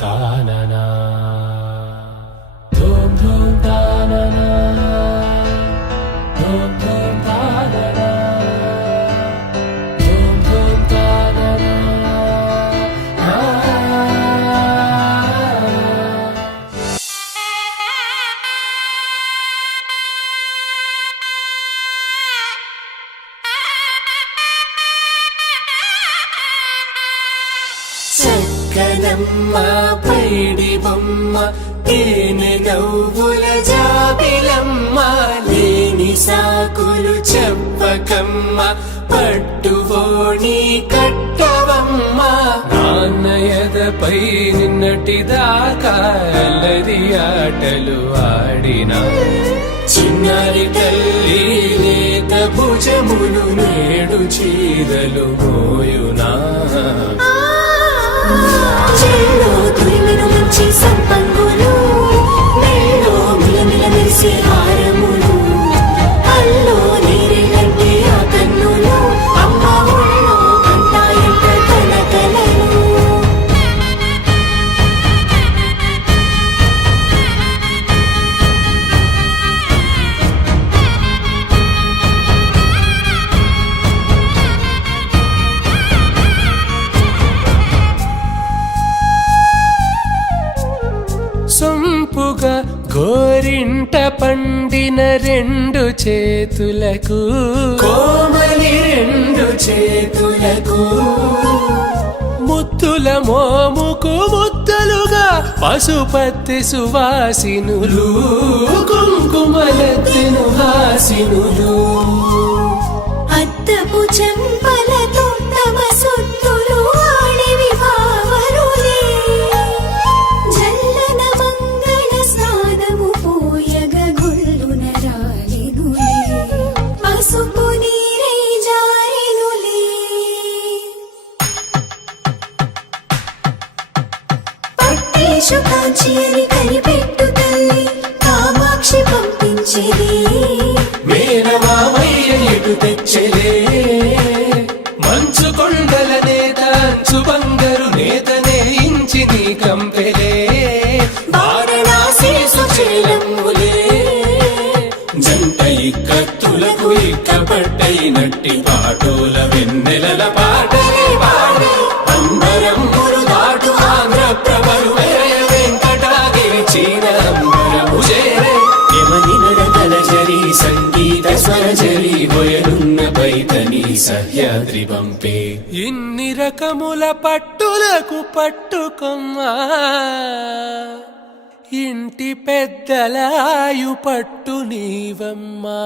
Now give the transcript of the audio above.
తాననా ధూమ్ ధూమ్ తాననా ధూమ్ ధూమ్ తాననా ధూమ్ ధూమ్ తాననా చక్కనమ్మ పైడి బొమ్మ తేనె నవ్వుల జాబిలమ్మ లేని సాకులు చెప్పకమ్మ పట్టువోణి కట్టవమ్మ నాన్నయదపై నిన్నటిదాకా అల్లరి ఆటలు ఆడినా చిన్నారి తల్లి లేత భుజములు నేడు చీరలు మోయునా చెల్లో తురిమిను మంచి సంపంగులు మెల్లో మిలమిల మెరిసే హారములు అల్లో నీరేలంటే ఆ కన్నులు అమ్మ ఒళ్ళో కంటాయంట తన కలలు సొంపుగా గోరింట పండిన రెండు చేతులకు కోమలి రెండు చేతులకు ముద్దుల మోముకు ముద్దలుగా పశుపతి సువాసినులు కుంకుమలెత్తిను హాసినులు అద్దపు చెంపలతో తమ సొత్తులు ఆడివి భావరులే జల్లన మంగళ స్నానము పోయగ గొల్లున రాలినులే పసుపు నీరై జారినులే పట్టేషు కాంచియని కనిపెట్టు తల్లి కామాక్షి పంపించేది మేనమామయ్య ఎటు తెచ్చలే మంచు కొండల నేత అంచు బంగారు నేతనే ఇంచి నీ కంపెలే వారణాసి సుచేలమ్ములే జంట ఇక్కత్తులకు ఇక్కపట్టైనట్టి పాటోల వెన్నెలల పాటలే పాడే అంబరమ్ములు దాటు ఆంధ్ర ప్రభలు వేయ వెంకటాగిరి చీన అంబరము చేరే యమని నడకల జరి సంగీత స్వరజరి బొయలున్న బైతని సహ్యాద్రి పంపే ఇన్ని రకముల పట్టులకు పట్టుకొమ్మా ఇంటి పెద్దలాయు పట్టు నీవమ్మా.